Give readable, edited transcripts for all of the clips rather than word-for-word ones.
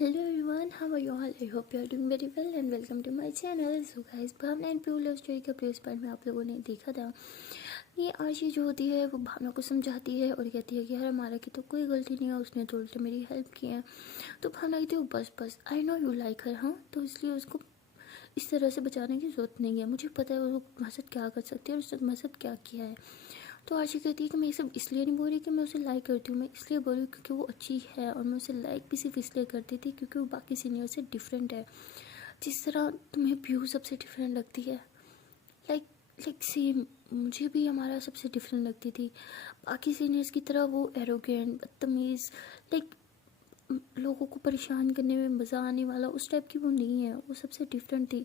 Hello everyone, how are you all? I hope you are doing very well and welcome to my channel. So guys, Bhavna and pure love story का place part में आप लोगों ने देखा था। ये आशी जो होती है वो भावना को समझाती है और कहती है कि यार हमारा की तो कोई गलती नहीं है, उसने तो उल्टे मेरी हेल्प की है। तो भावना कहती है बस बस आई नो यू लाइक हर, हाँ तो इसलिए उसको इस तरह से बचाने की ज़रूरत नहीं है। मुझे पता है वो तुम्हारे साथ क्या कर सकती है और उसने तुम्हारे साथ क्या किया है। तो आशी कहती है कि मैं ये सब इसलिए नहीं बोल रही कि मैं उसे लाइक करती हूँ, मैं इसलिए बोल रही हूँ क्योंकि वो अच्छी है और मैं उसे लाइक भी सिर्फ इसलिए करती थी क्योंकि वो बाकी सीनियर से डिफरेंट है। जिस तरह तुम्हें व्यू सबसे डिफरेंट लगती है, लाइक लाइक सेम मुझे भी हमारा सबसे डिफरेंट लगती थी। बाकी सीनियर्स की तरह वो एरोगेंट बदतमीज़, लाइक लोगों को परेशान करने में मज़ा आने वाला उस टाइप की वो नहीं है। वो सबसे डिफरेंट थी।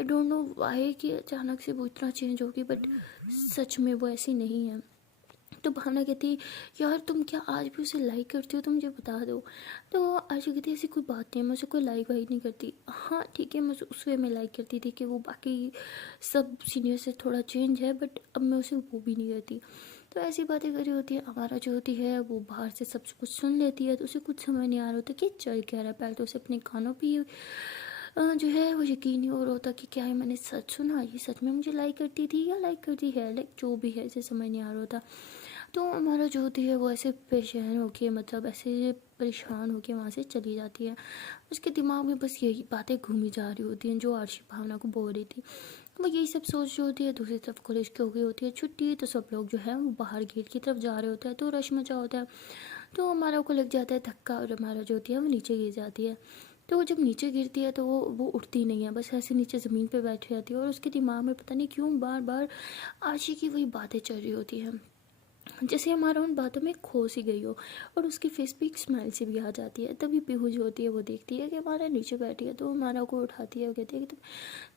आई डोंट नो वाई कि अचानक से वो इतना चेंज होगी, बट सच में वो ऐसी नहीं है। तो भावना कहती यार तुम क्या आज भी उसे लाइक करती हो, तो मुझे बता दो। तो आशा कहती ऐसी कोई बात नहीं है, मैं उसे कोई लाइक वाइक नहीं करती। हाँ ठीक है, मैं उसे उस वे में लाइक करती थी कि वो बाकी सब सीनियर से थोड़ा चेंज है, बट अब मैं उसे वो भी नहीं करती। तो ऐसी बातें करी होती है। हमारा जो होती है वो बाहर से सब कुछ सुन लेती है, तो उसे कुछ समझ नहीं आ रहा होता कि चल क्या रहा है। पहले तो उसे अपने कानों पर जो है वो यकीन नहीं हो रहा होता कि क्या है मैंने सच सुना, ये सच में मुझे लाइक करती थी या लाइक करती है, लाइक जो भी है इसे समझ नहीं आ रहा होता। तो हमारा जो होती है वो ऐसे बेचैन होके, मतलब ऐसे परेशान होके वहाँ से चली जाती है। उसके दिमाग में बस यही बातें घूमी जा रही होती हैं जो आर्शी भावना को बोल रही थी। वो यही सब सोच रही होती है। दूसरी तरफ कॉलेज की हो गई होती है छुट्टी, तो सब लोग जो है वो बाहर गेट की तरफ जा रहे होते हैं, तो रश मचा होता है। तो हमारा को लग जाता है धक्का और हमारा जो होती है वो नीचे गिर जाती है। तो वो जब नीचे गिरती है तो वो उठती नहीं है, बस ऐसे नीचे ज़मीन पे बैठी रहती है और उसके दिमाग में पता नहीं क्यों बार बार आशी की वही बातें चल रही होती हैं, जैसे हमारा उन बातों में खो सी गई हो। और उसके फेस पे एक स्माइल सी भी आ जाती है। तभी पीहू जो होती है वो देखती है कि हमारा नीचे बैठी है, तो हमारा को उठाती है और कहती है कि तुम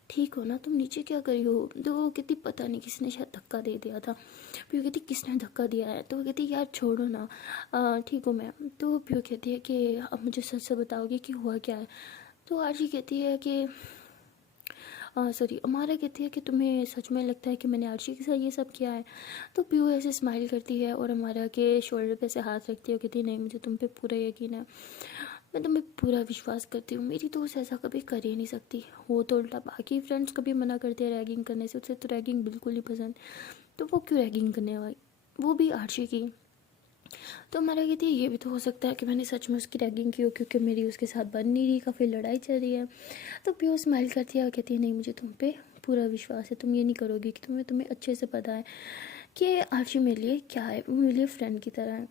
ठीक हो ना, तुम नीचे क्या करी हो। तो वो कहती पता नहीं किसने शायद धक्का दे दिया था। पीहू कहती किसने धक्का दिया है, तो वो कहती यार छोड़ो ना, ठीक हूँ मैं। तो पीहू कहती है कि अब मुझे सच से बताओगे कि हुआ क्या है। तो आरजी कहती है कि सॉरी अमारा कहती है कि तुम्हें सच में लगता है कि मैंने आर्शी के साथ ये सब किया है। तो पीयू ऐसे स्माइल करती है और अमारा के शोल्डर पे से हाथ रखती है और कहती है नहीं मुझे तुम पे पूरा यकीन है, मैं तुम्हें पूरा विश्वास करती हूँ। मेरी दोस्त ऐसा कभी कर ही नहीं सकती। वो तो उल्टा बाकी फ्रेंड्स कभी मना करते हैं रैगिंग करने से, उसे तो रैगिंग बिल्कुल नहीं पसंद, तो वो क्यों रैगिंग करने वाली, वो भी आर्शी की। तो हमारा कहती है ये भी तो हो सकता है कि मैंने सच में उसकी रैगिंग की हो, क्योंकि मेरी उसके साथ बन नहीं रही, काफ़ी लड़ाई चल रही है। तो प्यो स्माइल करती है और कहती है नहीं मुझे तुम पे पूरा विश्वास है, तुम ये नहीं करोगी कि तुम्हें तुम्हें अच्छे से पता है कि आर्ची मेरे लिए क्या है, वो मेरे लिए फ्रेंड की तरह है।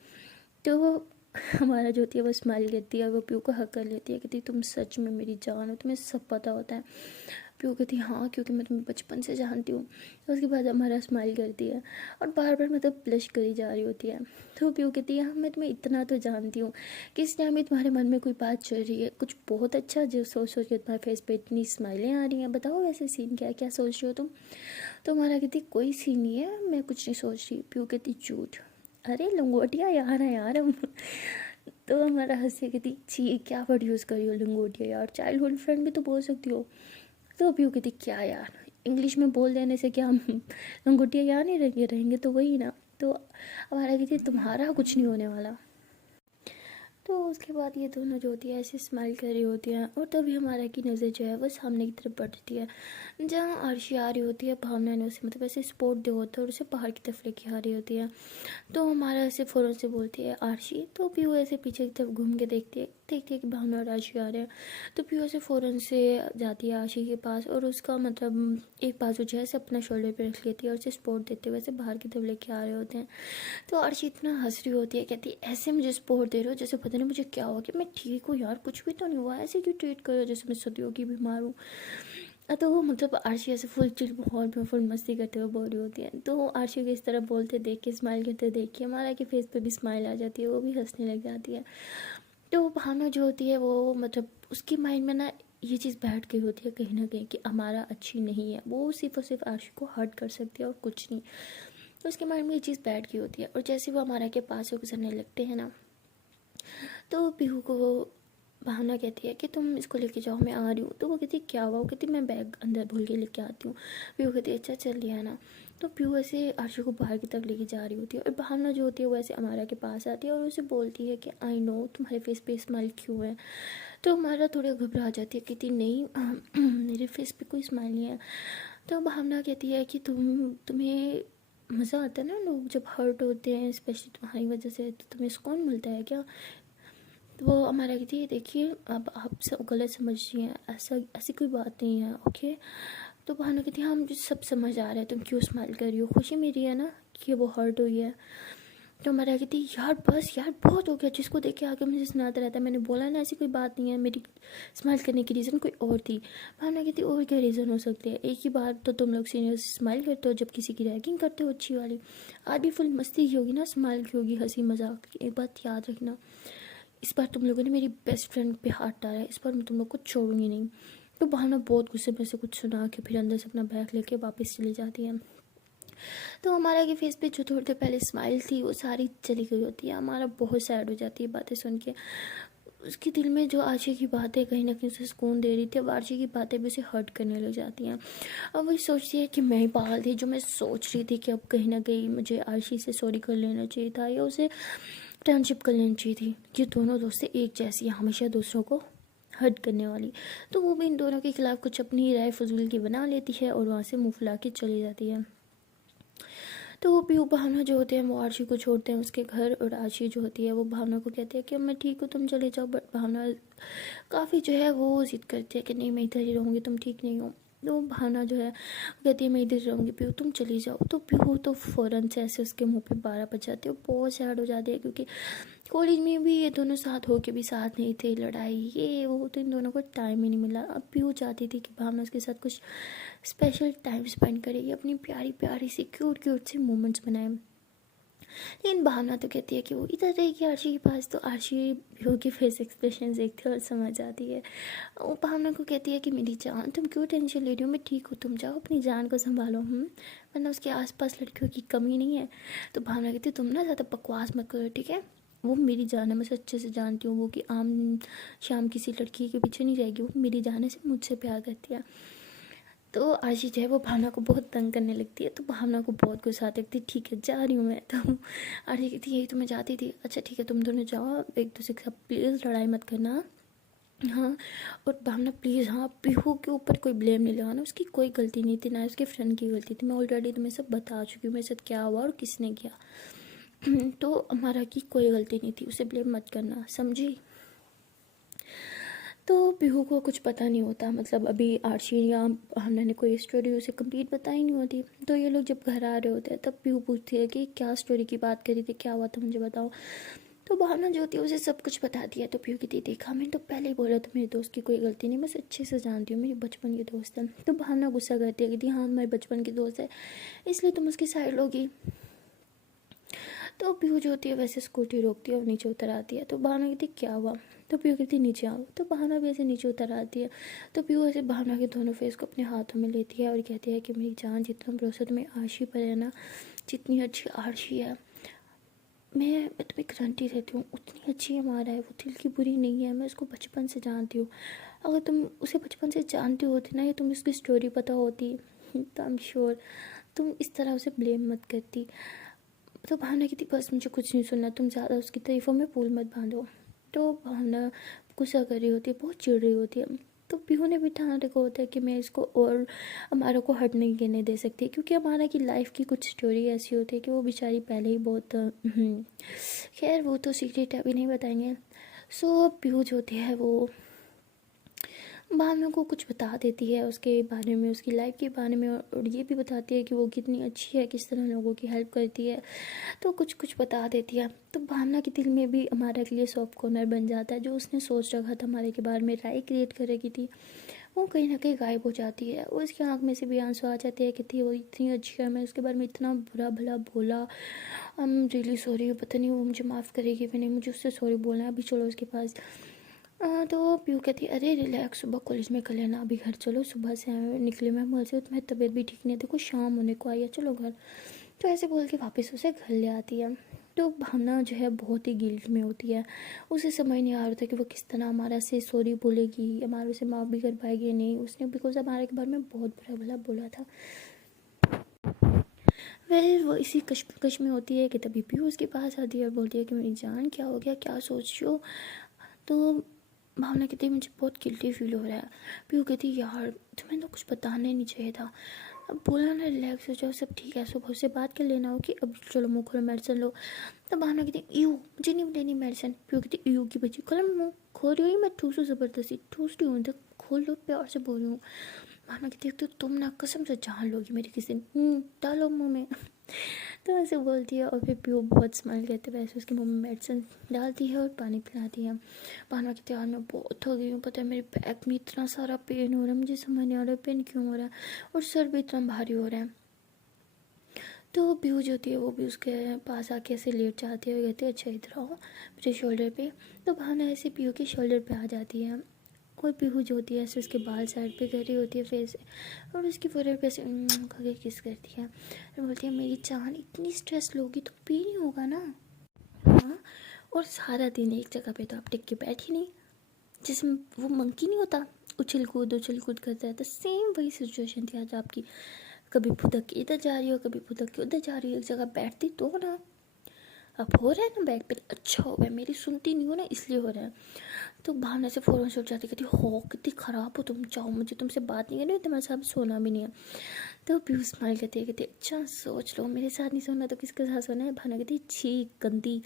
तो वो हमारा जो होती है वो स्माइल करती है और वो प्यू को हक कर लेती है, कहती तुम सच में मेरी जान हो, तुम्हें सब पता होता है। प्यू कहती है हाँ क्योंकि मैं तुम्हें बचपन से जानती हूँ। तो उसके बाद हमारा स्माइल करती है और बार बार मतलब ब्लश करी जा रही होती है। तो प्यू कहती है हाँ मैं तुम्हें इतना तो जानती हूँ कि इस टाइम में तुम्हारे मन में कोई बात चल रही है, कुछ बहुत अच्छा जो सोच सोच के तुम्हारे फेस पे इतनी स्माइलें आ रही हैं, बताओ वैसे सीन क्या है, क्या सोच रही हो तुम। तो हमारा कहती कोई सीन नहीं है, मैं कुछ नहीं सोच रही। प्यू कहती झूठ, अरे लंगोटिया यार है यार हम। तो हमारा हंसी कहती छी क्या वर्ड यूज़ करी हो लंगोटिया यार, चाइल्डहुड फ्रेंड भी तो बोल सकती हो। तो अभी वो कहती क्या यार, इंग्लिश में बोल देने से क्या हम लंगोटिया यार नहीं रहेंगे, रहेंगे तो वही ना। तो हमारा कहती तुम्हारा कुछ नहीं होने वाला। तो उसके बाद ये दोनों जो होती है ऐसे स्माइल कर रही होती हैं और तभी हमारा की नज़र जो है वो सामने की तरफ बढ़ती है, जहाँ आरशी आ रही होती है। भावना ने उसे मतलब ऐसे सपोर्ट दिया होता है और उसे पहाड़ की तरफ लेके आ रही होती है। तो हमारा ऐसे फ़ौरन से बोलती है आरशी, तो पीयू ऐसे पीछे की तरफ घूम के देखती है कि भावना और आरशी आ रहे हैं। तो पीयू ऐसे फ़ौरन से जाती है आरशी के पास और उसका मतलब एक बाजू जो है ऐसे अपना शोल्डर पे रख लेती है और उसे सपोर्ट देते हुए ऐसे बाहर की तरफ लेके आ रहे होते हैं। तो आरशी इतना हंस रही होती है, कहती है ऐसे मुझे सपोर्ट दे रहे हो जैसे पता नहीं मुझे क्या हो गया, मैं ठीक हूँ यार, कुछ भी तो नहीं हुआ, ऐसे क्यों ट्रीट कर रहे हो जैसे मैं सदियों की बीमार हूँ। तो वो मतलब आरशी ऐसे फुल चिल हॉल में फुल मस्ती करते हुए बोल रही होती है। तो आरशी को इस तरह बोलते देख के स्माइल करते देख के हमारा के फेस पे भी स्माइल आ जाती है, वो भी हंसने लग जाती है। तो भावना जो होती है वो मतलब उसकी माइंड में ना ये चीज़ बैठ गई होती है कहीं ना कहीं कि हमारा अच्छी नहीं है, वो सिर्फ और सिर्फ आरशी को हर्ट कर सकती है और कुछ नहीं। तो उसके माइंड में ये चीज़ बैठ गई होती है और जैसे वो हमारा के पास से गुजरने लगते हैं ना, तो पीहू को वो भावना कहती है कि तुम इसको लेके जाओ मैं आ रही हूँ। तो वो कहती है क्या हुआ, वो कहती मैं बैग अंदर भूल के लेके आती हूँ। पीहू कहती है अच्छा चल लिया ना। तो पीहू ऐसे आरशू को बाहर की तरफ लेके जा रही होती है और भावना जो होती है वो ऐसे अमारा के पास आती है और उसे बोलती है कि आई नो तुम्हारे फेस पे स्माइल क्यों है। तो हमारा थोड़ा घबरा जाती है, कहती नहीं मेरे फेस पे कोई स्माइल नहीं है। तो भावना कहती है कि तुम्हें मज़ा आता है ना, लोग जब हर्ट होते हैं स्पेशली तुम्हारी वजह से, तो तुम्हें सुकून मिलता है क्या? तो वो हमारा कहती है देखिए अब आप सब गलत समझ रही हैं, ऐसा ऐसी कोई बात नहीं है, ओके। तो भावना कहती है हाँ मुझे सब समझ आ रहा है, तुम क्यों स्माइल कर रही हो, खुशी मेरी है ना कि वो हर्ट हुई है। तो हमारा कहती यार बस यार बहुत हो गया, जिसको देख के आके मुझे सुनाता रहता है, मैंने बोला ना ऐसी कोई बात नहीं है, मेरी स्माइल करने की रीज़न कोई और थी। भावना कहती और क्या रीज़न हो सकते हैं, एक ही बार तो तुम लोग सीनियर स्माइल करते हो जब किसी की रैगिंग करते हो अच्छी वाली, आज भी फुल मस्ती की होगी ना, स्माइल की होगी, हंसी मजाक की। एक बात याद रखना, इस बार तुम लोगों ने मेरी बेस्ट फ्रेंड पे हाथ डाला है, इस बार मैं तुम लोग को छोड़ूंगी नहीं। तो भावना बहुत गुस्से में से कुछ सुना के फिर अंदर से अपना बैग लेके वापस चली जाती है। तो हमारा के फेस पे जो थोड़ी देर पहले स्माइल थी वो सारी चली गई होती है। हमारा बहुत सैड हो जाती है बातें सुन के। उसके दिल में जो आरशी की बातें कहीं ना कहीं उसे सुकून दे रही थी, अब आरशी की बातें भी उसे हर्ट करने लग जाती हैं। अब वही सोचती है कि मैं ही पागल थी जो मैं सोच रही थी कि अब कहीं ना कहीं मुझे आरशी से सॉरी कर लेना चाहिए था या उसे फ्रेंडशिप कर लेनी चाहिए थी। ये दोनों दोस्तें एक जैसी हैं, हमेशा दूसरों को हर्ट करने वाली। तो वो भी इन दोनों के खिलाफ कुछ अपनी राय फजूल की बना लेती है और वहाँ से मुँह फुला के चली जाती है। तो वो पीहू भावना जो होते हैं वो आरशी को छोड़ते हैं उसके घर, और आरशी जो होती है वो भावना को कहती है कि अब मैं ठीक हूँ तुम चले जाओ, बट भावना काफ़ी जो है वो ज़िद करती है कि नहीं मैं इधर ही रहूँगी, तुम ठीक नहीं हो। तो भावना जो है वो कहती है मैं इधर रहूँगी, पीहू तुम चली जाओ। तो पीहू तो फ़ौरन से ऐसे उसके मुंह पे 12 बजाती है, वो बहुत सैड हो जाती है क्योंकि कॉलेज में भी ये दोनों साथ होके भी साथ नहीं थे, लड़ाई ये वो, तो इन दोनों को टाइम ही नहीं मिला। अब पीहू चाहती थी कि भावना उसके साथ कुछ स्पेशल टाइम स्पेंड करेगी, अपनी प्यारी प्यारी सी क्यूट क्यूट सी मोमेंट्स बनाए। लेकिन भावना तो कहती है कि वो इधर रहेगी आरशी के पास। तो आरशी व्यू के फेस एक्सप्रेशन देखती है और समझ आती है। वो भावना को कहती है कि मेरी जान तुम क्यों टेंशन ले रही हो, मैं ठीक हूँ, तुम जाओ अपनी जान को संभालो, वरना उसके आसपास लड़कियों की कमी नहीं है। तो भावना कहती है तुम ना ज़्यादा बकवास मत करो, ठीक है, वो मेरी जान है, मैं उसे अच्छे से जानती हूँ, वो कि आम शाम किसी लड़की के पीछे नहीं रहेगी, वो मेरी जान है, सिर्फ मुझसे प्यार करती है। तो आशी जो है वो भावना को बहुत तंग करने लगती है। तो भावना को बहुत गुस्सा आता है, ठीक है जा रही हूँ मैं। तो आशी कहती यही तो मैं जाती थी, अच्छा ठीक है तुम दोनों जाओ, एक दूसरे के साथ प्लीज़ लड़ाई मत करना, हाँ। और भावना प्लीज़ हाँ पीहू के ऊपर कोई ब्लेम नहीं लगाना, उसकी कोई गलती नहीं थी, ना उसके फ्रेंड की गलती थी, मैं ऑलरेडी तुम्हें सब बता चुकी हूँ मेरे साथ क्या हुआ और किसने किया। तो हमारा की कोई गलती नहीं थी, उसे ब्लेम मत करना, समझी। तो पीहू को कुछ पता नहीं होता, मतलब अभी आरशी या हमने कोई स्टोरी उसे कंप्लीट बताई नहीं होती। तो ये लोग जब घर आ रहे होते हैं तब पीहू पूछती है कि क्या स्टोरी की बात करी थी, क्या हुआ था मुझे बताओ। तो भावना जो होती है उसे सब कुछ बताती है। तो पीहू कहती है देखा मैंने तो पहले ही बोला था मेरे दोस्त की कोई गलती नहीं, मैं उसे अच्छे से जानती हूँ, मेरी बचपन की दोस्त है। तो भावना गुस्सा करती है, कहती हाँ मेरे बचपन की दोस्त है इसलिए तुम उसकी साइड लोगी। तो पीहू जो होती है वैसे स्कूटी रोकती है और नीचे उतर आती है। तो भावना कहती क्या हुआ, तो पीहू कहती नीचे आओ। तो भावना भी ऐसे नीचे उतर आती है। तो पीहू ऐसे भावना के दोनों फेस को अपने हाथों में लेती है और कहती है कि मेरी जान जितना भरोसा तुम्हें आरशी पर है ना, जितनी अच्छी आरशी है मैं तुम्हें गारंटी देती हूँ उतनी अच्छी हमारा है, वो दिल की बुरी नहीं है, मैं उसको बचपन से जानती हूँ। अगर तुम उसे बचपन से जानती होती ना या तुम्हें उसकी स्टोरी पता होती तो आई एम श्योर तुम इस तरह उसे ब्लेम मत करती। तो भावना की थी बस मुझे कुछ नहीं सुनना, तुम ज़्यादा उसकी तारीफ़ों में पुल मत बांधो। तो भावना गुस्सा कर रही होती है, बहुत चिढ़ रही होती है। तो पीहू ने भी ठान रखा होता है कि मैं इसको और हमारा को हट नहीं करने दे सकती, क्योंकि हमारा की लाइफ की कुछ स्टोरी ऐसी होती है कि वो बेचारी पहले ही बहुत खैर वो तो सीक्रेट अभी नहीं बताएंगे। सो पीहू जो होती है वो भावना को कुछ बता देती है उसके बारे में, उसकी लाइफ के बारे में, और ये भी बताती है कि वो कितनी अच्छी है, किस तरह लोगों की हेल्प करती है। तो कुछ कुछ बता देती है। तो भावना के दिल में भी हमारे के लिए सॉफ्ट कॉर्नर बन जाता है, जो उसने सोच रखा था हमारे के बारे में राय क्रिएट करेगी थी, वो कहीं ना कहीं गायब हो जाती है। और उसकी आँख में से भी आंसू आ जाते हैं कि थी वो इतनी अच्छी है, मैं उसके बारे में इतना बुरा भला बोला, आई एम रियली सॉरी, पता नहीं वो मुझे माफ़ करेगी भी नहीं, मुझे उससे सॉरी बोलना है, अभी चलो उसके पास। तो पीयू कहती है अरे रिलैक्स, सुबह कॉलेज में कर लेना, अभी घर चलो, सुबह से निकले मैं मॉल से, तुम्हारी तबीयत भी ठीक नहीं है, देखो शाम होने को आई है, चलो घर। तो ऐसे बोल के वापस उसे घर ले आती है। तो भावना जो है बहुत ही गिल्ट में होती है, उसे समझ नहीं आ रहा था कि वो किस तरह हमारा से सॉरी बोलेगी, हमारे से माफ़ भी कर पाएगी नहीं, उसने बिकॉज हमारे के बारे में बहुत बुरा भला बोला था। वो इसी कश्मकश में होती है कि तभी पीयू उसके पास आती है और बोलती है कि मेरी जान क्या हो गया, क्या सोच रही हो। तो भावना कहती है मुझे बहुत गिल्टी फील हो रहा है। पीहू कहती है यार तुम्हें तो कुछ बताना ही नहीं चाहिए था। अब बोला ना रिलैक्स हो जाओ, सब ठीक है, सुबह से बात कर लेना हो कि अब चलो मुँह खोलो मेडिसिन लो। तो भावना कहती है यू मुझे नहीं लेनी मेडिसिन। पीहू कहती है यू की बच्ची कल मुँह खोल रही हूँ, मैं ठूसू ज़बरदस्ती ठूस रही हूँ, तो खोल लो, प्यार से बोल रही हूँ। भावना कहती है तो तुम ना कसम से जान लोगी मेरी किसी दिन, डालो मुँह में। तो ऐसे बोलती है और फिर पीहू बहुत स्माइल करते हुए ऐसे उसके मुँह में मेडिसिन डालती है और पानी पिलाती है। भावना कहती है यार मैं बहुत हो गई हूँ, पता है मेरे बैक में इतना सारा पेन हो रहा है, मुझे समझ नहीं आ रहा है पेन क्यों हो रहा है, और सर भी इतना भारी हो रहा है। तो पीहू जो होती है वो भी उसके पास आके ऐसे लेट जाती है और कहती है अच्छा इधर आओ मेरे शोल्डर पे। तो भावना ऐसे पीहू के शोल्डर पे आ जाती है और पीहू जो होती है ऐसे उसके बाल साइड पे कर रही होती है फेस और उसकी फोrehead पे ऐसे करके किस करती है और बोलती है मेरी जान इतनी स्ट्रेस लोगी तो पी नहीं होगा ना। हाँ, और सारा दिन एक जगह पे तो आप टिक के बैठी नहीं, जिसमें वो मंकी नहीं होता उछल कूद करता है, तो सेम वही सिचुएशन थी आज आपकी। कभी फुदक के इधर जा रही हो, कभी फुदक के उधर जा रही हो, एक जगह बैठती तो ना। अब हो रहा है ना बैक पे, अच्छा हो गया, मेरी सुनती नहीं हो ना इसलिए हो रहा है। तो भावना से फ़ौरन से उठ जाती, कहती हो कितनी ख़राब हो तुम, जाओ मुझे तुमसे बात नहीं करनी, तुम्हारे साथ सोना भी नहीं है। तो पीयूष स्माइल कहती है, कहती अच्छा सोच लो मेरे साथ नहीं सोना तो किसके साथ सोना है। भावना कहती छी गंदी,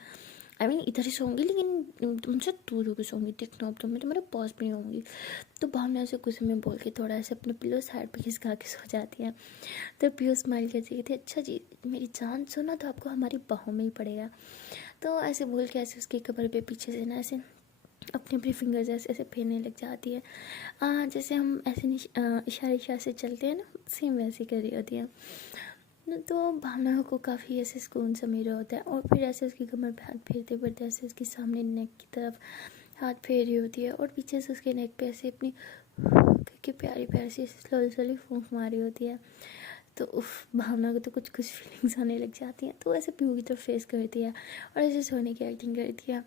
आई मीन इधर ही सोऊंगी लेकिन तुमसे दूर होकर सोऊंगी, देखना अब तो मैं तुम्हारे पास भी नहीं होंगी। तो भावना से गुस्से में बोल के थोड़ा ऐसे अपने पिलो साइड पे खिसका के सो जाती है। तो पीयूष स्माइल करती थी अच्छा जी मेरी जान सोना तो आपको हमारी बाहों में ही पड़ेगा। तो ऐसे बोल के ऐसे उसकी कमर पे पीछे से ना ऐसे अपने अपने फिंगर्स ऐसे ऐसे फेरने लग जाती है। जैसे हम ऐसे इशारे से चलते हैं ना, सेम वैसे कर रही होती है। तो भावना को काफ़ी ऐसे सुकून सा मिल रहा होता है और फिर ऐसे उसकी कमर पे हाथ फेरते फेरते ऐसे उसके सामने नेक की तरफ हाथ फेर रही होती है और पीछे से उसके नेक पे ऐसे अपनी करके प्यारी प्यारी सी स्लोली फूंक मारी होती है। तो उफ भावना को तो कुछ कुछ फीलिंग्स आने लग जाती हैं, तो ऐसे पीहू की तरफ फेस करती है और ऐसे सोने की एक्टिंग करती है।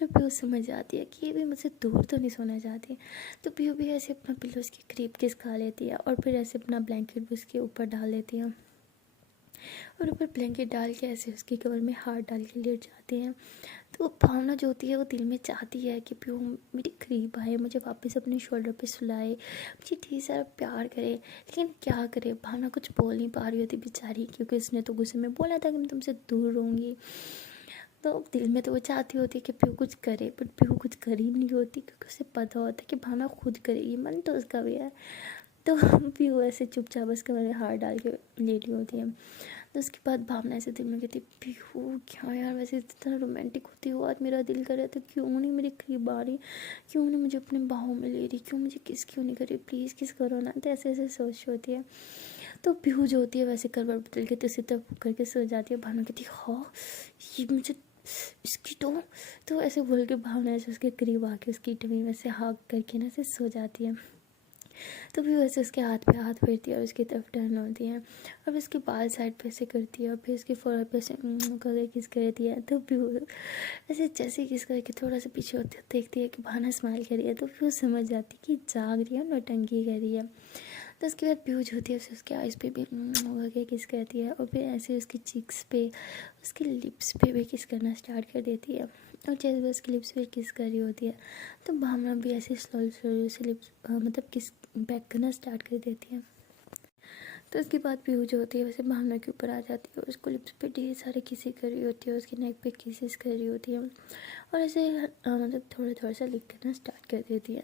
तो पीहू समझ जाती है कि ये भी मुझसे दूर तो नहीं सोना चाहती। तो पीहू भी ऐसे अपना पिल्लो उसके करीब किस खा लेती है और फिर ऐसे अपना ब्लैंकेट भी उसके ऊपर डाल लेती है और ऊपर ब्लैंकेट डाल के ऐसे उसकी कमर में हाथ डाल के लेट जाते हैं। तो भावना जो होती है वो दिल में चाहती है कि पीहू मेरे करीब आए, मुझे वापस अपने शोल्डर पे सुलाए, मुझे ढेर सारा प्यार करे, लेकिन क्या करे भावना कुछ बोल नहीं पा रही होती बेचारी, क्योंकि उसने तो गुस्से में बोला था कि मैं तुमसे दूर रहूँगी। तो दिल में तो वो चाहती होती है कि पीहू कुछ करे, बट पीहू कुछ कर ही नहीं होती क्योंकि उसे पता होता है कि भावना खुद करेगी, मन तो उसका भी है। तो पीहू ऐसे चुपचाप उसके में हाथ डाल के लेटी होती है। तो उसके बाद भावना ऐसे दिल में कहती पीहू क्या यार वैसे इतना रोमांटिक होती हो, आज मेरा दिल कर रहा था क्यों नहीं मेरे करीब आ रही, क्यों नहीं मुझे अपने बाहों में ले रही, क्यों मुझे किस क्यों नहीं कर रही, प्लीज़ किस करो ना। तो ऐसे ऐसे सोच होती है। तो पीहू जो होती है वैसे करवट बदल के उसी तरफ करके सो जाती है। भावना कहती हाँ ये मुझे इसकी तो ऐसे बोल के भावना ऐसे उसके करीब आके उसकी टमी में से हाथ करके ना ऐसे सो जाती है। तो भी वैसे उसके हाथ पे हाथ फेरती है और उसकी तरफ टर्न होती है और उसके बाल साइड पे से करती है और फिर उसके फोrehead पे से करके किस करती है। तो भी ऐसे जैसे किस करके थोड़ा सा पीछे होती है, देखती है कि भावना स्माइल कर रही है, तो फिर वो समझ जाती है कि जाग रही है, नौटंकी कर रही है। तो उसके बाद पीयूष होती है उसे उसके आइज़ पे भी करके किस करती है और फिर ऐसे उसके चीक्स पे उसके लिप्स पे भी किस करना स्टार्ट कर देती है और जैसे वो उसके लिप्स पे किस कर रही होती है तो भावना भी ऐसे स्लोली स्लोली उसे लिप्स मतलब किस बैक करना स्टार्ट कर देती है। तो उसके बाद पीहू जो होती है वैसे भावना के ऊपर आ जाती है और उसको लिप्स पे ढेर सारे किसी कर रही होती है, उसके नेक पे किसेस कर रही होती है और ऐसे मतलब थोड़ा थोड़ा सा लिख करना स्टार्ट कर देती है।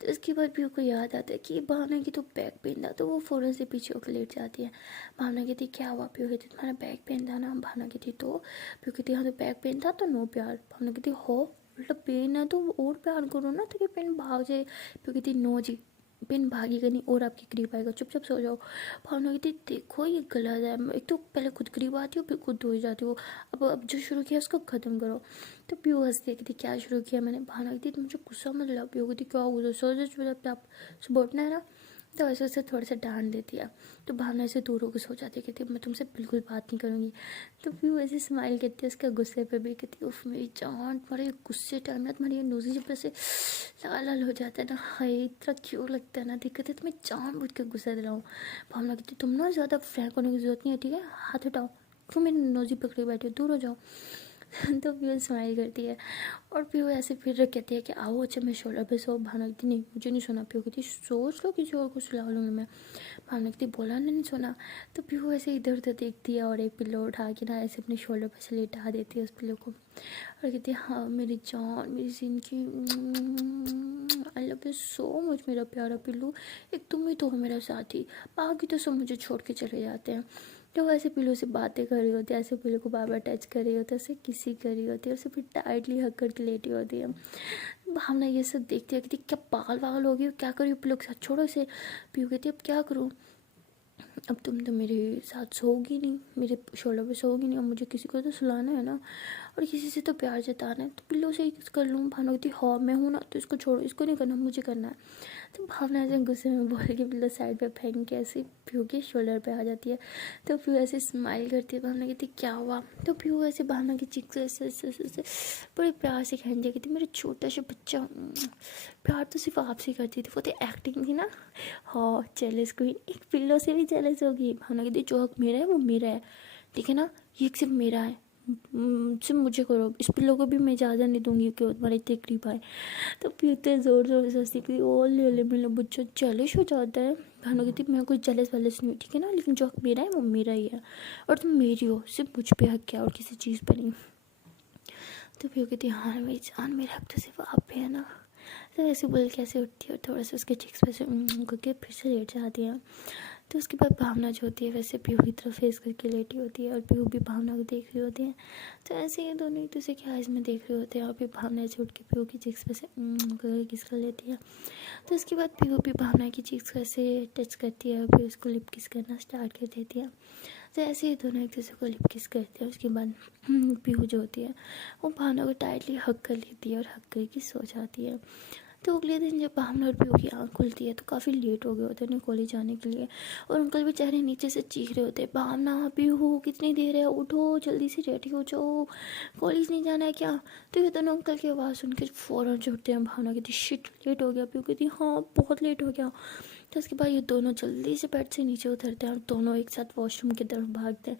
तो उसके बाद पीहू को याद आता है कि भावना की तो बैक पेन था, तो वो फ़ौरन से पीछे होकर लेट जाती है। भावना कहती क्या हुआ, पीहू कहती तुम्हारा बैक पेन था ना। भावना कहती तो पीहू कहती हाँ तो बैक पेन था तो नो प्यार। भावना कहती हो मतलब पेन है तो और प्यार करो ना ताकि पेन भाग जाए। पीहू कहती नो जी पेन भागेगा नहीं और आपके करीब आएगा, चुपचाप सो जाओ। भावना कहती देखो ये गलत है, एक तो पहले खुद करीब आती हो फिर खुद हो जाती हो, अब जो शुरू किया उसको ख़त्म करो। तो पीहू हंसती है कहती क्या शुरू किया मैंने। भावना कहती तुम मुझे गुस्सा मत दिलाओ। पीहू कहती क्या गुस्सा, सो जो आप सुबह है ना। तो ऐसे उसे थोड़ा सा डांट देती है। तो भावना से दूर होकर सो जाती है, कहती मैं तुमसे बिल्कुल बात नहीं करूँगी। तो पीहू ऐसे स्माइल करती है उसका गुस्से पे भी, कहती उफ मेरी जान तुम्हारे गुस्से टाइम ना तुम्हारी नोज़ी जब से लाल लाल हो जाता है ना, हाय इतना क्यों लगता है ना, दिक्कत है तुम्हें जानबूझ के गुस्सा दिलाऊँ। भावना कहती तुम ना ज़्यादा फ्रैंक होने की जरूरत नहीं है, ठीक है हाथ हटाओ, क्यों मेरी नोज़ी पकड़े बैठे हो, दूर हो जाओ। तो पीयू स्माइल करती है और पीयू ऐसे फिर कहती है कि आओ अच्छा मैं शोल्डर पे सो। भावना कहती नहीं मुझे नहीं सोना। पीयू कहती सोच लो किसी और को सुला लूँगी मैं। भावना कहती बोला नहीं सोना। तो पीयू ऐसे इधर उधर देखती है और एक पिल्लो उठा के ना ऐसे अपने शोल्डर पर से लेटा देती है उस पिल्लो को और कहती है हाँ मेरी जान मेरी जिंदगी, I love you so much मेरा प्यारा पिल्लू। एक तुम ही तो हो मेरा साथी, बाकी तो सब मुझे छोड़ के चले जाते हैं। तो वो ऐसे पिल्लू से बातें कर रही होती है, ऐसे पिल्लू को बार बार टच कर रही होती है, ऐसे किसी कर रही होती है, उसे फिर टाइटली हक करके लेटी होती है। भावना ये सब देखती है कहती क्या पागल वागल हो गई, क्या करी पिल्लू के साथ, छोड़ो इसे। पीयू कहती अब क्या करूँ, अब तुम तो मेरे साथ सोओगी नहीं, मेरे शोल्डर पे सोओगी नहीं, अब मुझे किसी को तो सुलाना है ना और किसी से तो प्यार जताना है, तो पिल्लो से ही कर लूँ। भावना कहती हाँ मैं हूँ ना, तो इसको छोड़ो, इसको नहीं करना मुझे करना है। तो भावना ऐसे गुस्से में बोल के पिल्लो साइड पे फेंक के ऐसे पीयू के शोल्डर पे आ जाती है। तो पीयू ऐसे स्माइल करती है। भावना कहती क्या हुआ। तो पीयू ऐसे भावना की चिक से ऐसे बड़े प्यार से खींच कहती मेरा छोटा सा बच्चा, प्यार तो सिर्फ आपसे करती थी, वो तो एक्टिंग थी ना। हाँ जेलस क्वीन, एक पिल्लो से भी जेलस होगी। भावना कहती जो हक मेरा है वो मेरा है, ठीक है ना, ये सिर्फ मेरा है, सिर्फ मुझे करो, इस पिल्लो को भी मैं इजाज़त नहीं दूंगी कि वो तुम्हारे इतने करीब आए। तो पीते ज़ोर ज़ोर से हंसती कि ओ ले मेरा बच्चा जेलस हो जाता है। भावना कहती मैं कोई जेलस वेलस नहीं हूँ, ठीक है ना, लेकिन जो हक मेरा है वो मेरा ही है और तुम मेरी हो, सिर्फ मुझ पे हक है और किसी चीज़ पर नहीं। तो पीयू कहती हाँ मेरी जान, मेरा हक तो सिर्फ आप पे है ना। तो ऐसे बोल के ऐसे उठती है और थोड़ा सा उसके चिक्स पे से करके फिर से लेट जाती है। तो उसके बाद भावना जो होती है वैसे पीयू की तरफ फेस करके लेटी होती है और पीयू भी भावना को देख रही होती है। तो ऐसे ये दोनों एक दूसरे के आइज़ में देख रहे होते हैं और फिर भावना ऐसे उठ के पीयू की चिक्स पे से करके किस कर लेती है। तो उसके बाद पीयू भी भावना की चिक्स को ऐसे टच करती है और फिर उसको लिप किस करना स्टार्ट कर देती है। तो ऐसे ही दोनों एक दूसरे को लिप किस करते हैं। उसके बाद पीयू जो होती है वो भावना को टाइटली हक कर लेती है और हक करके सो जाती है। तो अगले दिन जब भावना और पीयू की आँख खुलती है तो काफ़ी लेट हो गए होते हैं उन्हें कॉलेज जाने के लिए और अंकल बेचारे नीचे से चीख रहे होते हैं भावना पीयू कितनी देर है, उठो जल्दी से रेडी हो जाओ, कॉलेज नहीं जाना है क्या। तो ये दोनों अंकल की आवाज़ सुन के फ़ौरन उठते हैं। भावना कहती शिट लेट हो गया। पीयू कहती हाँ बहुत लेट हो गया। तो उसके बाद ये दोनों जल्दी से बेड से नीचे उतरते हैं और दोनों एक साथ वॉशरूम की तरफ भागते हैं।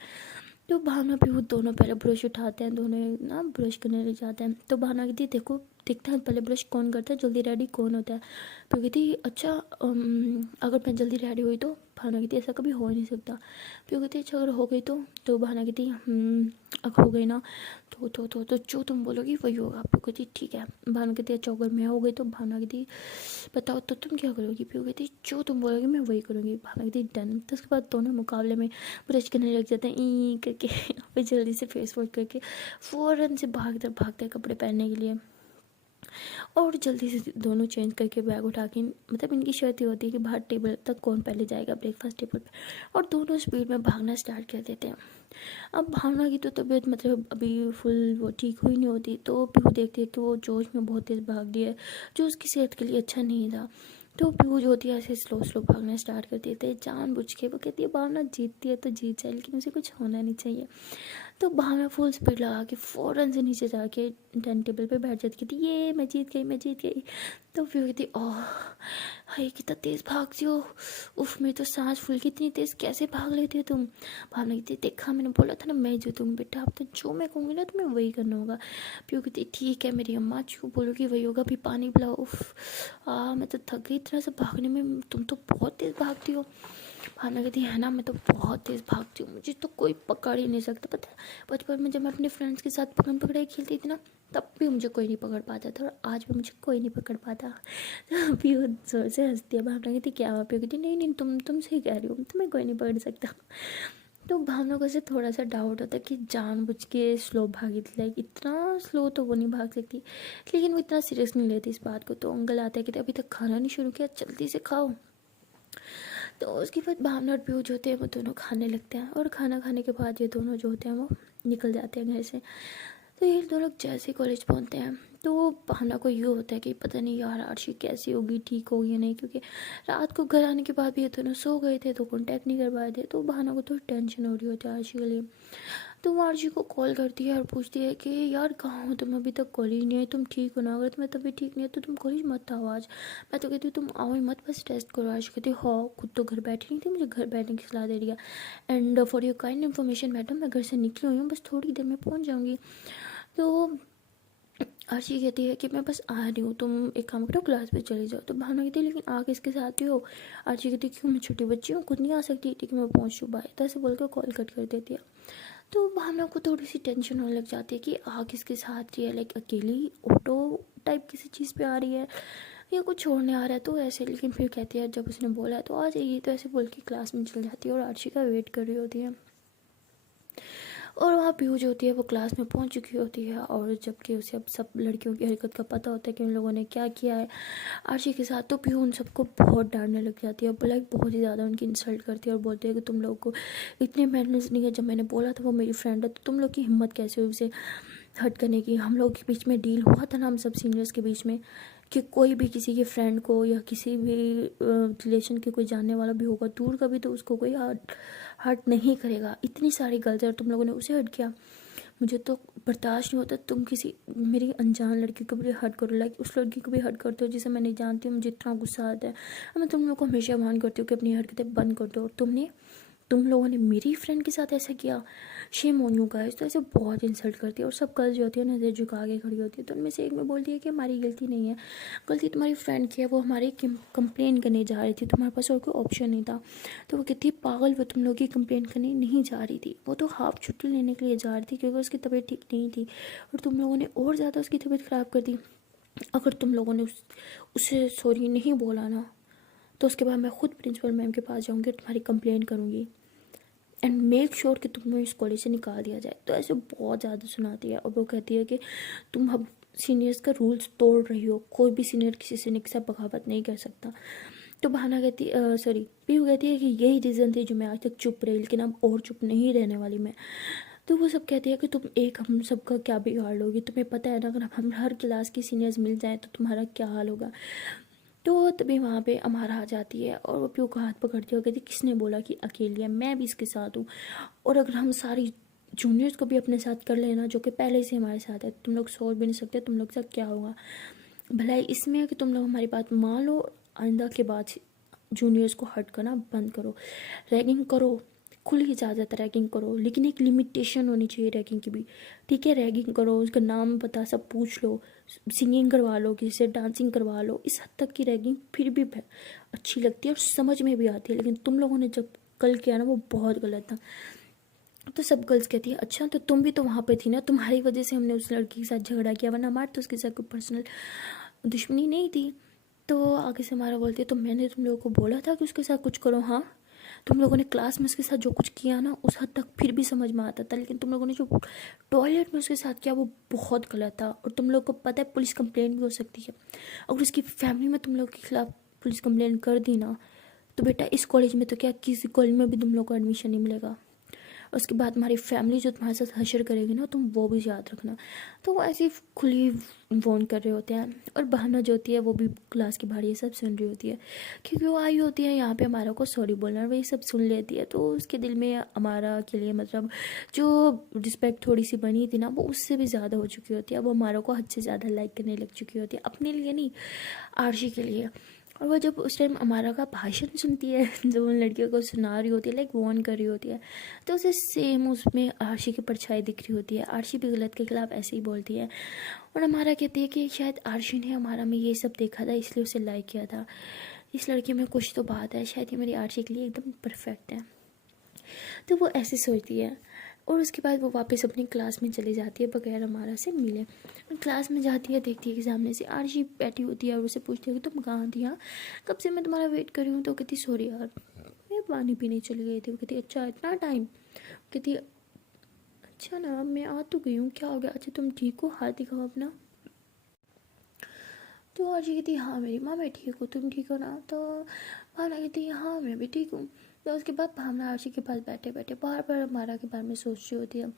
तो भावना पीयू दोनों पहले ब्रश उठाते हैं, दोनों ना ब्रश करने लग जाते हैं। तो भावना कहती देखो देखते हैं पहले ब्रश कौन करता है, जल्दी रेडी कौन होता है। पीयू कहती अच्छा अगर मैं जल्दी रेडी हुई तो। भावना कहती ऐसा कभी हो ही नहीं सकता। पीयू कहती अच्छा अगर हो गई तो भावना कहती अगर हो गई ना तो जो तुम बोलोगी वही होगा। पीयू कहती ठीक है। भावना कहती अच्छा अगर मैं हो गई तो। भावना कहती बताओ तो तुम क्या करोगी। पीयू कहती जो तुम बोलोगी मैं वही करूँगी। भावना कहती डन। तो उसके बाद दोनों मुकाबले में ब्रश करने लग जाते हैं ई करके फिर जल्दी से फेस वॉश करके फ़ौरन से भागते कपड़े पहनने के लिए और जल्दी से दोनों चेंज करके बैग उठा के मतलब इनकी शर्त ये होती है कि बाहर टेबल तक कौन पहले जाएगा ब्रेकफास्ट टेबल पे और दोनों स्पीड में भागना स्टार्ट कर देते हैं। अब भावना की तो तबीयत मतलब अभी फुल वो ठीक हुई नहीं होती तो पीहू देखती है कि वो जोश में बहुत तेज़ भाग रही है जो उसकी सेहत के लिए अच्छा नहीं था। तो पीहू जो होती है ऐसे स्लो स्लो भागना स्टार्ट कर देते हैं जानबूझ के। वो कहती है भावना जीतती है तो जीत जाए लेकिन उसे कुछ होना नहीं चाहिए। तो भावना फुल स्पीड लगा के फ़ौरन से नीचे जाके टाइम टेबल पे बैठ जाती थी ये मैं जीत गई मैं जीत गई। तो फिर कहती ओह हाय कितना तेज़ भागती हो, उफ मेरी तो सांस फूल गई, इतनी तेज़ कैसे भाग लेती हो तुम। भावना कहती देखा मैंने बोला था ना मैं जीतूंगी बेटा, अब तो जो मैं कहूँगी ना तुम्हें वही करना होगा। फिर कहती ठीक है मेरी अम्मा जो बोलोगी वही होगा, अभी पानी पिलाओ। उफ मैं तो थक गई इतना सब भागने में, तुम तो बहुत तेज़ भागती हो। भावना कहती है ना मैं तो बहुत तेज़ भागती हूँ, मुझे तो कोई पकड़ ही नहीं सकता। पता है बचपन में जब मैं अपने फ्रेंड्स के साथ पकड़ पकड़ाई खेलती थी ना तब भी मुझे कोई नहीं पकड़ पाता था और आज भी मुझे कोई नहीं पकड़ पाता। तो अभी वो जोर से हंसती है। भावना कहती क्या हुआ। पी कहती नहीं नहीं तुम सही कह रही हो, तुम्हें कोई नहीं पकड़ सकता। तो भावना को ऐसे थोड़ा सा डाउट होता है कि जानबूझ के स्लो भागी थी, लाइक इतना स्लो तो वो नहीं भाग सकती, लेकिन वो इतना सीरियस नहीं लेती इस बात को। तो अंकल आते हैं कि अभी तक खाना नहीं शुरू किया, जल्दी से खाओ। तो उसके बाद भावना और पीयू जो होते हैं वो दोनों खाने लगते हैं और खाना खाने के बाद ये दोनों जो होते हैं वो निकल जाते हैं घर से। तो ये दोनों जैसे कॉलेज पहुंचते हैं तो भावना को ये होता है कि पता नहीं यार आरशी कैसी होगी, ठीक होगी या नहीं, क्योंकि रात को घर आने के बाद भी ये दोनों सो गए थे तो कांटेक्ट नहीं कर पाए थे। तो भावना को थोड़ी टेंशन हो रही होती है आरशी के लिए। तो वो आरशी को कॉल करती है और पूछती है कि यार कहाँ हो तुम, अभी तक कॉलेज नहीं है, तुम ठीक हो ना, अगर तुम्हें तभी ठीक नहीं है तो तुम कॉलेज मत आओ आज। मैं तो कहती हूँ तुम आओ ही मत, बस टेस्ट करो। आरशी कहती है हाँ खुद तो घर बैठी नहीं थी, मुझे घर बैठने की सलाह दे रही है। And for your kind information madam मैं घर से निकली हुई हूँ, बस थोड़ी देर में पहुँच जाऊँगी। तो आरशी कहती है कि मैं बस आ रही हूँ, तुम एक काम करो क्लास में चले जाओ। तो भावना कहती है लेकिन आ किसके साथ ही हो। आरशी कहती है क्यों, मैं छोटी बच्ची हूँ, खुद नहीं आ सकती, ठीक है मैं पहुँच चुका है, तो ऐसे बोलकर कॉल कट कर देती है। तो भावना को थोड़ी सी टेंशन होने लग जाती है कि आ किसके साथ रही है, लाइक अकेली ऑटो टाइप किसी चीज़ पे आ रही है या कुछ छोड़ने आ रहा है, तो ऐसे। लेकिन फिर कहती है जब उसने बोला है तो आ जाइए, तो ऐसे बोल के क्लास में चल जाती है और आरशी का वेट कर रही होती है। और वहाँ पीहू जो होती है वो क्लास में पहुँच चुकी होती है, और जबकि उसे अब सब लड़कियों की हरकत का पता होता है कि उन लोगों ने क्या किया है आरशी के साथ। तो पीहू उन सबको बहुत डांटने लग जाती है, लाइक बहुत ही ज़्यादा उनकी इंसल्ट करती है और बोलती है कि तुम लोगों को इतने मैनर्स नहीं है, जब मैंने बोला था वो मेरी फ्रेंड है तो तुम लोग की हिम्मत कैसे हुई उसे हर्ट करने की। हम लोगों के बीच में डील हुआ था ना, हम सब सीनियर्स के बीच में, कि कोई भी किसी के फ्रेंड को या किसी भी रिलेशन के कोई जानने वाला भी होगा दूर का भी, तो उसको कोई हर्ट नहीं करेगा। इतनी सारी गर्ल्स और तुम लोगों ने उसे हर्ट किया, मुझे तो बर्दाश्त नहीं होता तुम किसी मेरी अनजान लड़की को भी हर्ट करो, लाइक उस लड़की को भी हर्ट करते हो जिसे मैं नहीं जानती हूँ। मुझे इतना गुस्सा आता है, मैं तुम लोग को हमेशा वार्न करती हूँ कि अपनी हरकतें बंद कर दो, और तुम लोगों ने मेरी फ्रेंड के साथ ऐसा किया, शेम ऑन यू गाइस। तो ऐसे बहुत इंसल्ट करती है और सब गर्ल्स जो होती है नज़र झुका के खड़ी होती है। तो उनमें से एक में बोलती है कि हमारी गलती नहीं है, गलती तुम्हारी फ्रेंड की है, वो हमारी कंप्लेन करने जा रही थी, तुम्हारे पास और कोई ऑप्शन नहीं था। तो वो कितनी पागल, वो तुम लोग की कंप्लेन करने नहीं जा रही थी, वो तो हाफ छुट्टी लेने के लिए जा रही थी क्योंकि उसकी तबीयत ठीक नहीं थी, और तुम लोगों ने और ज़्यादा उसकी तबीयत ख़राब कर दी। अगर तुम लोगों ने उसे सॉरी नहीं बोला ना, तो उसके बाद मैं खुद प्रिंसिपल मैम के पास जाऊँगी और तुम्हारी कंप्लेन करूँगी एंड मेक श्योर कि तुम्हें इस कॉलेज से निकाल दिया जाए। तो ऐसे बहुत ज़्यादा सुनाती है, और वो कहती है कि तुम अब सीनियर्स का रूल्स तोड़ रही हो, कोई भी सीनियर किसी से एक साथ बगावत नहीं कर सकता। तो भावना कहती सॉरी पीहू कहती है कि यही रीज़न थी जो मैं आज तक चुप रही, लेकिन अब और चुप नहीं रहने वाली मैं। तो वो सब कहती है कि तुम एक हम सबका क्या बिगाड़ लोगी, तुम्हें पता है ना अगर हम हर क्लास की सीनियर्स मिल जाएं तो तुम्हारा क्या हाल होगा। तो तभी वहाँ पे अमारा आ जाती है और वो पीहू का हाथ पकड़ती है और कहती किसने बोला कि अकेली है, मैं भी इसके साथ हूँ, और अगर हम सारी जूनियर्स को भी अपने साथ कर लेना जो कि पहले से हमारे साथ है, तुम लोग सोच भी नहीं सकते तुम लोग साथ क्या होगा। भलाई इसमें है कि तुम लोग हमारी बात मान लो, आइंदा के बाद जूनियर्स को हर्ट करना बंद करो, रैगिंग करो, खुली इजाज़त है रैगिंग करो, लेकिन एक लिमिटेशन होनी चाहिए रैगिंग की भी। ठीक है रैगिंग करो, उसका नाम पता सब पूछ लो, सिंगिंग करवा लो, किसी से डांसिंग करवा लो, इस हद तक की रैगिंग फिर भी अच्छी लगती है और समझ में भी आती है। लेकिन तुम लोगों ने जब कल किया ना वो बहुत गलत था। तो सब गर्ल्स कहती है अच्छा तो तुम भी तो वहाँ पे थी ना, तुम्हारी वजह से हमने उस लड़की के साथ झगड़ा किया, वरना हमारे तो उसके साथ कोई पर्सनल दुश्मनी नहीं थी। तो आगे से हमारा बोलती है तो मैंने तुम लोगों को बोला था कि उसके साथ कुछ करो, हाँ तुम लोगों ने क्लास में उसके साथ जो कुछ किया ना उस हद तक फिर भी समझ में आता था, लेकिन तुम लोगों ने जो टॉयलेट में उसके साथ किया वो बहुत गलत था। और तुम लोग को पता है पुलिस कंप्लेंट भी हो सकती है, अगर उसकी फैमिली में तुम लोग के खिलाफ पुलिस कंप्लेंट कर दी ना, तो बेटा इस कॉलेज में तो क्या किसी कॉलेज में भी तुम लोग को एडमिशन नहीं मिलेगा। उसके बाद तुम्हारी फैमिली जो तुम्हारे साथ हशर करेगी ना तुम वो भी याद रखना। तो वो ऐसी खुली वॉर्न कर रहे होते हैं, और बहाना जो होती है वो भी क्लास की बाहर ये सब सुन रही होती है, क्योंकि वो आई होती है यहाँ पे हमारा को सॉरी बोलना, वही सब सुन लेती है। तो उसके दिल में हमारा के लिए मतलब जो रिस्पेक्ट थोड़ी सी बनी थी ना वो उससे भी ज़्यादा हो चुकी होती है, अब हमारा को हद से ज़्यादा लाइक करने लग चुकी होती है, अपने लिए नहीं आरशी के लिए। और वो जब उस टाइम अमारा का भाषण सुनती है जो उन लड़कियों को सुना रही होती है, लाइक वॉर्न कर रही होती है, तो उसे सेम उसमें आरशी की परछाई दिख रही होती है। आरशी भी गलत के खिलाफ ऐसे ही बोलती है, और अमारा कहती है कि शायद आरशी ने हमारा में ये सब देखा था इसलिए उसे लाइक किया था, इस लड़की में कुछ तो बात है, शायद ये मेरी आरशी के लिए एकदम परफेक्ट है। तो वो ऐसे सोचती है, और उसके बाद वो वापस अपनी क्लास में चली जाती है बगैर हमारा से मिले। क्लास में जाती है, देखती है कि सामने से आरशी बैठी होती है और उसे पूछती है कि तुम कहाँ थी, हाँ कब से मैं तुम्हारा वेट कर रही हूँ। तो कहती सॉरी यार मैं पानी पीने चली गई थी। वो कहती अच्छा इतना टाइम, कहती अच्छा ना मैं आ तो गई हूँ, क्या हो गया, अच्छा तुम ठीक हो, हाथ दिखाओ अपना। तो आरशी कहती हाँ मेरी माँ मैं ठीक हूँ, तुम ठीक हो ना। तो भावना कहती हाँ मैं भी ठीक हूँ। तो उसके बाद भावना आरशी के पास बैठे बैठे बार बार हमारा के बारे में सोच रही होती है।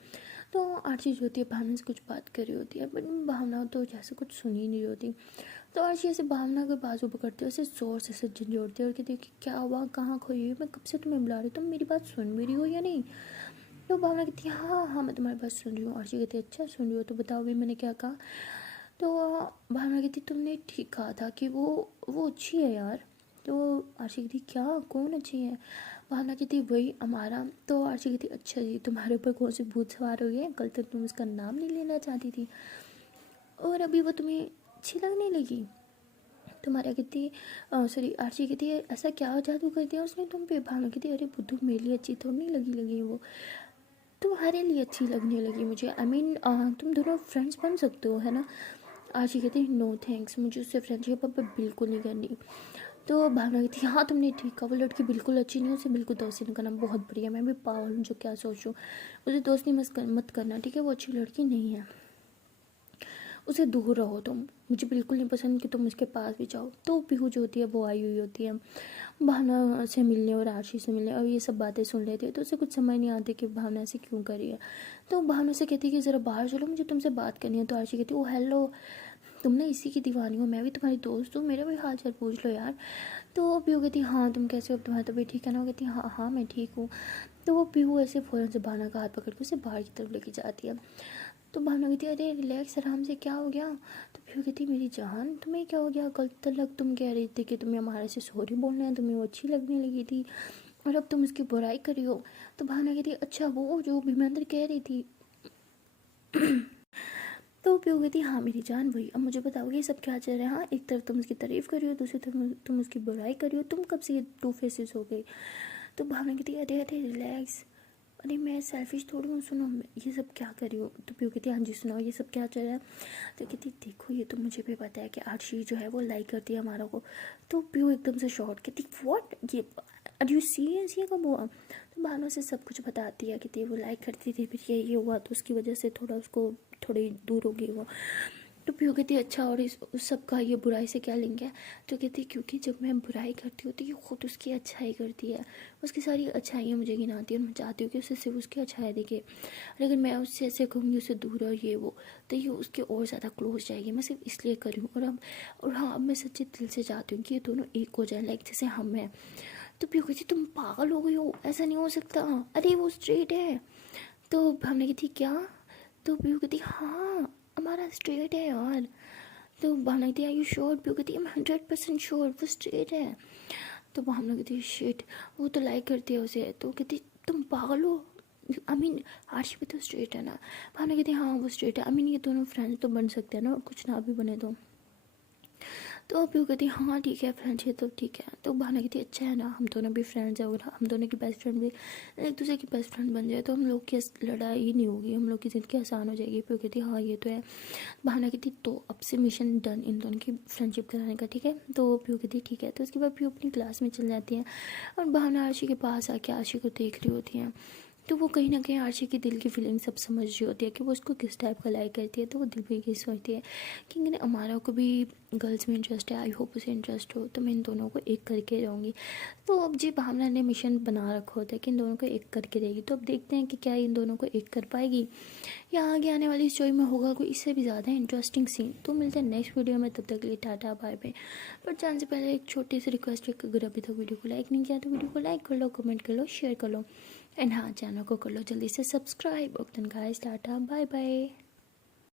तो आरशी जो होती है भावना से कुछ बात कर रही होती है, बट भावना तो जैसे कुछ सुन ही नहीं होती। तो आरशी ऐसे भावना के बाजू पकड़ती है, ऐसे जोर से झंझोड़ती है और कहती है कि क्या हुआ, कहाँ खोई हुई, मैं कब से तुम्हें बुला रही हूँ, तुम मेरी बात सुन भी रही हो या नहीं। तो भावना कहती है हाँ हाँ मैं तुम्हारी बात सुन रही हूँ। आरशी कहती है अच्छा सुन रही हो तो बताओ भी मैंने क्या कहा। तो भावना कहती तुमने ठीक कहा था कि वो अच्छी है यार, तो आरशी कहती क्या, कौन अच्छी है? भावना कहती वही अमारा। तो आरशी कहती अच्छा जी, तुम्हारे ऊपर कौन सी भूत सवार हो गए? कल तक तुम उसका नाम नहीं लेना चाहती थी और अभी वो तुम्हें अच्छी लगने लगी। तुम्हारा कहती सॉरी, आरशी कहती है ऐसा क्या जादू कर दिया उसने तुम पे? भावना कहती अरे बुद्धू, मेरे लिए अच्छी थोड़ी नहीं लगी वो, तुम्हारे लिए अच्छी लगने लगी मुझे। आई मीन तुम दोनों फ्रेंड्स बन सकते हो, है ना? आरशी कहती नो थैंक्स, मुझे उससे फ्रेंडशिप अब बिल्कुल नहीं करनी। तो भावना कहती हाँ तुमने ठीक कहा, वो लड़की बिल्कुल अच्छी नहीं है, उसे बिल्कुल दोस्ती नहीं करना। बहुत बढ़िया, मैं भी पागल हूँ जो क्या सोचूं। उसे दोस्ती मत करना, ठीक है? वो अच्छी लड़की नहीं है, उसे दूर रहो तुम। मुझे बिल्कुल नहीं पसंद कि तुम उसके पास भी जाओ। तो पीहू जो होती है वो आई हुई होती है भावना से मिलने और आरशी से मिलने, और ये सब बातें सुन लेती है। तो उसे कुछ समझ नहीं आती कि भावना से क्यों करी है। तो भावना से कहती है कि ज़रा बाहर चलो, मुझे तुमसे बात करनी है। तो आरशी कहती है ओ हेलो, तुमने इसी की दीवानी हो, मैं भी तुम्हारी दोस्त हूँ, मेरा भी हाल चाल पूछ लो यार। तो वो पीहू कहती हाँ तुम कैसे हो, तुम्हारा तबीयत ठीक है ना? वो कहती हाँ हाँ मैं ठीक हूँ। तो वो पीहू ऐसे फ़ौरन से भावना का हाथ पकड़ के उसे बाहर की तरफ लेके जाती है। तो भावना कहती है अरे रिलैक्स आराम से, क्या हो गया? तो फिर कहती मेरी जान तुम्हें क्या हो गया? कल तक तुम कह रही थी कि तुम्हें हमारे से सॉरी बोलना है, तुम्हें वो अच्छी लगने लगी थी और अब तुम उसकी बुराई कर रही हो। तो भावना कहती अच्छा वो जो भीमेंद्र कह रही थी तो पीहू कहती हाँ मेरी जान वही। अब मुझे बताओ ये सब क्या चल रहा है? हाँ एक तरफ तुम उसकी तारीफ़ कर रही हो, दूसरी तरफ तुम उसकी बुराई कर रही हो, तुम कब से ये टू फेसेस हो गई? तो भावना कहती अरे अरे रिलैक्स, अरे मैं सेल्फिश थोड़ी हूँ, सुनो ये सब क्या कर रही हो? तो पीहू कहती हाँ जी सुनाओ ये सब क्या चल रहा है? तो कहती देखो ये तो मुझे भी पता है कि आरशी जो है वो लाइक करती है हमारा को। तो पीहू एकदम से शॉर्ट कहती व्हाट, ये आर यू सीरियस, ये कब हुआ? तो भानु से सब कुछ बताती है कि वो लाइक करती थी, फिर ये हुआ तो उसकी वजह से थोड़ा उसको थोड़ी दूर हो गई वो। तो पीहू कहती अच्छा और उस सब का ये बुराई से क्या लिंक है? तो कहती क्योंकि जब मैं बुराई करती हूँ तो ये खुद उसकी अच्छाई करती है, उसकी सारी अच्छाइयाँ मुझे गिनाती है और मैं चाहती हूँ कि उसे सिर्फ उसकी अच्छाई दिखे। और अगर मैं उससे ऐसे कहूँगी उससे दूर और ये वो, तो ये उसके और ज़्यादा क्लोज जाएगी। मैं सिर्फ इसलिए करी हूँ। और हाँ अब मैं सच्चे दिल से चाहती हूँ कि ये दोनों एक हो जाए, लाइक जैसे हम हैं। तो पीहू कहती तुम पागल हो गई हो, ऐसा नहीं हो सकता, अरे वो स्ट्रेट है। तो हमने कहती क्या? तो पीहू कहती हाँ हमारा स्ट्रेट है यार। तो भावना कहती है यू श्योर? पीहू कहती है मैं 100% श्योर वो स्ट्रेट है। तो भावना कहती है शिट, वो तो लाइक करती है उसे। तो कहती तुम पागल हो, आई मीन आरशी भी तो स्ट्रेट है ना? भावना कहती है हाँ वो स्ट्रेट है, आई मीन ये दोनों फ्रेंड्स तो बन सकते हैं ना, और कुछ ना भी बने तो पीहू कहती हाँ ठीक है फ्रेंड्स है तो ठीक है। तो भावना कहती अच्छा है ना, हम दोनों भी फ्रेंड्स हैं और हम दोनों की बेस्ट फ्रेंड भी एक दूसरे की बेस्ट फ्रेंड बन जाए तो हम लोग की लड़ाई ही नहीं होगी, हम लोग की ज़िंदगी आसान हो जाएगी। पीहू कहती हाँ ये तो है। भावना कहती तो अब से मिशन डन इन दोनों की फ्रेंडशिप कराने का, ठीक है? तो पीहू कहती ठीक है। तो उसके बाद पीहू अपनी क्लास में चल जाती है और भावना आरशी के पास आके आरशी को देख रही होती हैं। तो वो कहीं ना कहीं आरशी की दिल की फीलिंग सब समझ रही होती है कि वो उसको किस टाइप का लाइक करती है। तो वो दिल में ये सोचती है कि हमारा को भी गर्ल्स में इंटरेस्ट है, आई होप उसे इंटरेस्ट हो, तो मैं इन दोनों को एक करके रहूँगी। तो अब जी भावना ने मिशन बना रखा होता है कि इन दोनों को एक करके रहेगी। तो अब देखते हैं कि क्या इन दोनों को एक कर पाएगी या आगे आने वाली स्टोरी में होगा कोई इससे भी ज़्यादा इंटरेस्टिंग सीन। तो मिलते हैं नेक्स्ट वीडियो में, तब तक के लिए टाटा बाय बाय। पर जाने से पहले एक छोटी सी रिक्वेस्ट है कि अगर अभी तक वीडियो को लाइक नहीं किया तो वीडियो को लाइक कर लो, कमेंट कर लो, शेयर कर लो एंड हाँ चैनल को कर लो जल्दी से subscribe. Okay guys tata bye bye.